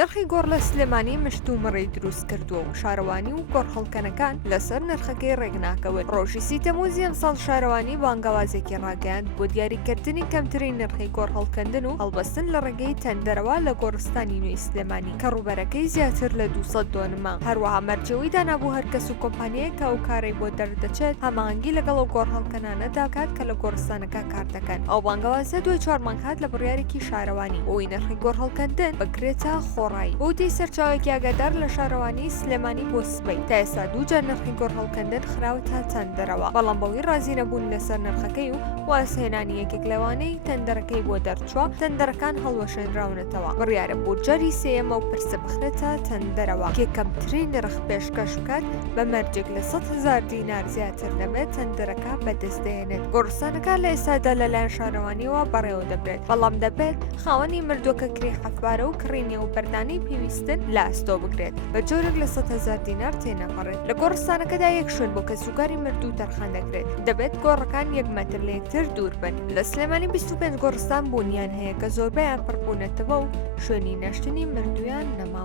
نرخی گۆڕ لە سلێمانی مشتومڕی دروست کردووە و شارەوانی و گۆڕهەڵکەنەکان لەسەر نرخەکەی ڕێگناکەون. ڕۆژی 30 تەمووزی ئەمساڵ شارەوانی بانگەوازێکی ڕاگەیاند بۆ دیاریکردنی کەمترین نرخی گۆڕهەڵکەندن و هەڵبەستن لە ڕێگەی تەندەرەوە لە گۆڕستانی نوێی سلێمانی کە ڕوبەرەکەی زیاتر لە 200 دۆنما. هەروەها مەرجەوەی دانابوو هەر کەس و کۆمپانیایەک کە ئەو کارەی بۆ دەردەچێت هەماهەنگی لەگەڵ ئەو گۆڕهەڵکەنانەدا بکات کە لە گۆڕستانەکە کار دەکەن. ئەو بانگەوازە دوای 4 مانگ هات لە بڕیارێکی شارەوانی بۆی نرخی گۆڕهەڵکەندن بگرێتە خۆڕایی. بۆتی سەرچاوێکی ئاگادار لە شارەوانی سلێمانی بۆ سبەی تا ئێستا دووجار نرخی گۆڕهەڵکەندن خراوەتە تەندەرەوە، بەڵام بەوەی ڕازی نەبوون لەسەر نرخەکەی و واسهێنانی یەکێک لەوانەی تەندەرەکەی بۆ دەرچووە تەندەرەکان هەڵوەشێنراونەتەوە. بڕیارە بۆ جاری سێیەمە و پرسە بخرێتە تەندەرەوە کە کەمترین نرخ پێشکەش بکات بە مەرجێک لە 100,000 دینار زیاتر نەبێت تەندەرەکە بەدەستدێنێت. گۆڕستانەکە لە ئێستادا لەلایەن شارەوانیەوە بەڕێوە دەبرێت، بەڵام دەبێت خاوەنی مردووەکە کڕی حەفبارە و کڕینێ و بەردانی پێویستن لە ئەستۆ بگرێت بە جۆرێک لە 100,000 دینار تێنەپەڕێت. لە گۆڕستانەکەدا یەک شوێن بۆ کەسوکاری مردوو تەرخان دەکرێت، دەبێت گۆڕەکان 1 مەتر لە یەکتر دوور بن. لە سلێمانی 25 گۆڕستان بوونیان هەیە کە زۆربەیان پڕبوونەتەوە و شوێنی نەشتنی مردویان نەما.